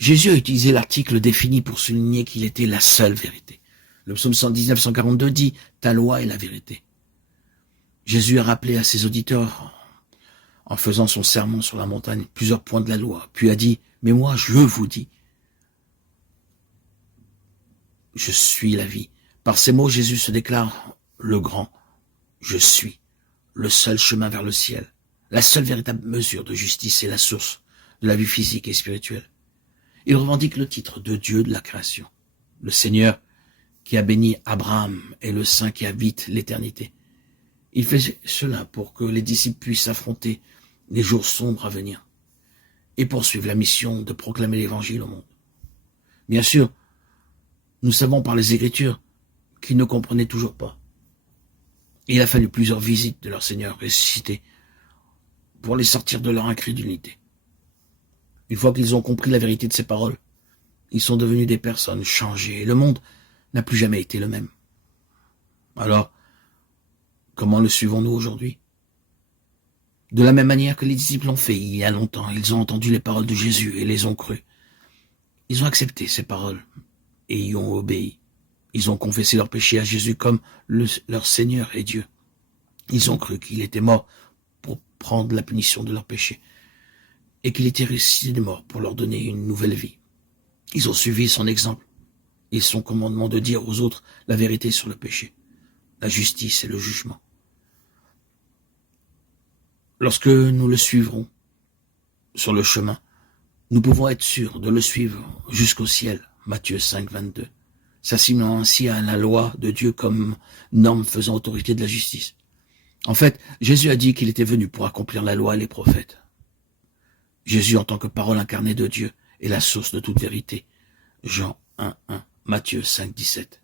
Jésus a utilisé l'article défini pour souligner qu'il était la seule vérité. Le psaume 119, 142 dit « Ta loi est la vérité ». Jésus a rappelé à ses auditeurs, en faisant son sermon sur la montagne, plusieurs points de la loi, puis a dit « Mais moi, je vous dis, je suis la vie ». Par ces mots, Jésus se déclare le grand « Je suis », le seul chemin vers le ciel, la seule véritable mesure de justice et la source de la vie physique et spirituelle. Il revendique le titre de Dieu de la création, le Seigneur qui a béni Abraham et le Saint qui habite l'éternité. Il fait cela pour que les disciples puissent affronter les jours sombres à venir et poursuivre la mission de proclamer l'évangile au monde. Bien sûr, nous savons par les Écritures qu'ils ne comprenaient toujours pas. Il a fallu plusieurs visites de leur Seigneur ressuscité pour les sortir de leur incrédulité. Une fois qu'ils ont compris la vérité de ces paroles, ils sont devenus des personnes changées et le monde n'a plus jamais été le même. Alors, comment le suivons-nous aujourd'hui? De la même manière que les disciples l'ont fait il y a longtemps, ils ont entendu les paroles de Jésus et les ont crues. Ils ont accepté ces paroles et y ont obéi. Ils ont confessé leurs péchés à Jésus comme leur Seigneur et Dieu. Ils ont cru qu'il était mort pour prendre la punition de leurs péchés et qu'il était ressuscité des morts pour leur donner une nouvelle vie. Ils ont suivi son exemple et son commandement de dire aux autres la vérité sur le péché, la justice et le jugement. Lorsque nous le suivrons sur le chemin, nous pouvons être sûrs de le suivre jusqu'au ciel, Matthieu 5, 22, s'assimilant ainsi à la loi de Dieu comme norme faisant autorité de la justice. En fait, Jésus a dit qu'il était venu pour accomplir la loi et les prophètes. Jésus, en tant que parole incarnée de Dieu, est la source de toute vérité. Jean 1, 1, Matthieu 5, 17.